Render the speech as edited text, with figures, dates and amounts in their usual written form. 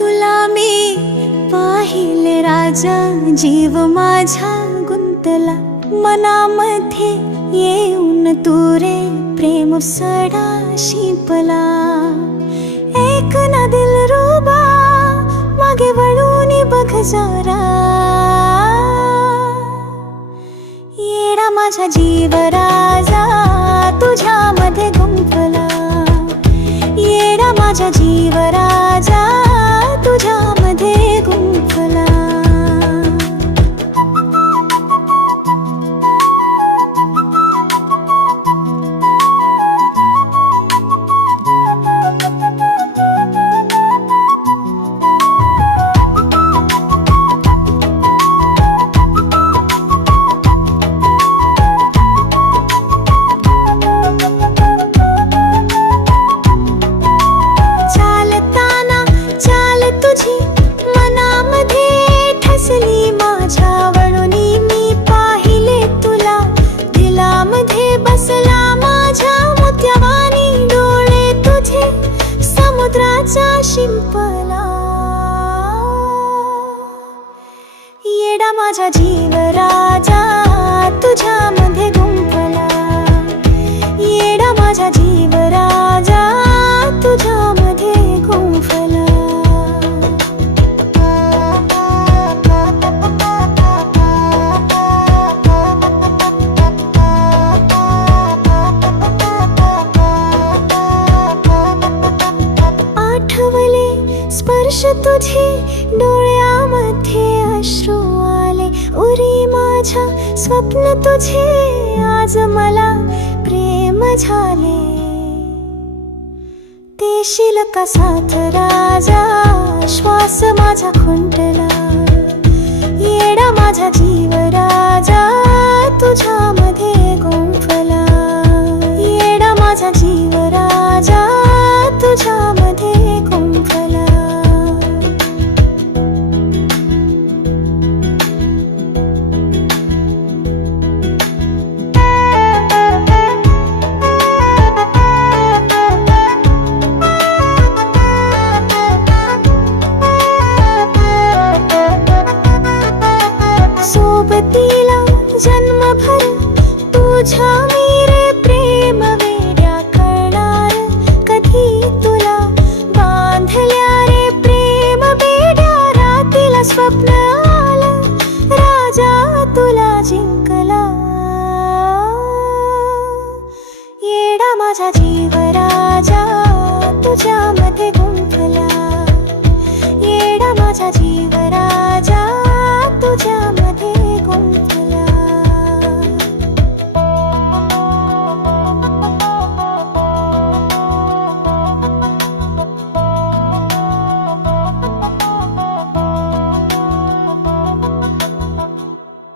तुला मी पाहिले राजा, जीव माझा गुंतला मनामध्ये येऊन तू रे प्रेम सडा शिंपला. एक ना दिलरुबा मागे वळून बघ जरा, येडा माझा जीव राजा तुझ्यामध्ये गुंफला. येडा माझा जीव राजा तुझ्यामध्ये गुंफला. शिंपला. येडा माझा जीव राजा तुझ्यामध्ये गुंफला. येडा माझा जीव राजा तुझ्यामध्ये गुंफला. स्पर्श तुझे डोळ्यामध्ये अश्रू आले, उरी माझ्या स्वप्न तुझे आज मला प्रेम झाले. देशील का साथ राजा, श्वास माझा खुंटला. येडा माझा जीव राजा तुझ्यामध्ये गुंफला. येडा माझा जीव राजा तुझ्यामध्ये गुंफला. सोबतीला जन्मभर तुझ्या मी रे प्रेम वेड्या करणार. कधी तुला बांधल्या रे प्रेम बेड्या, रातीला स्वप्न आलं राजा तुला जिंकला. येडा माझा जीव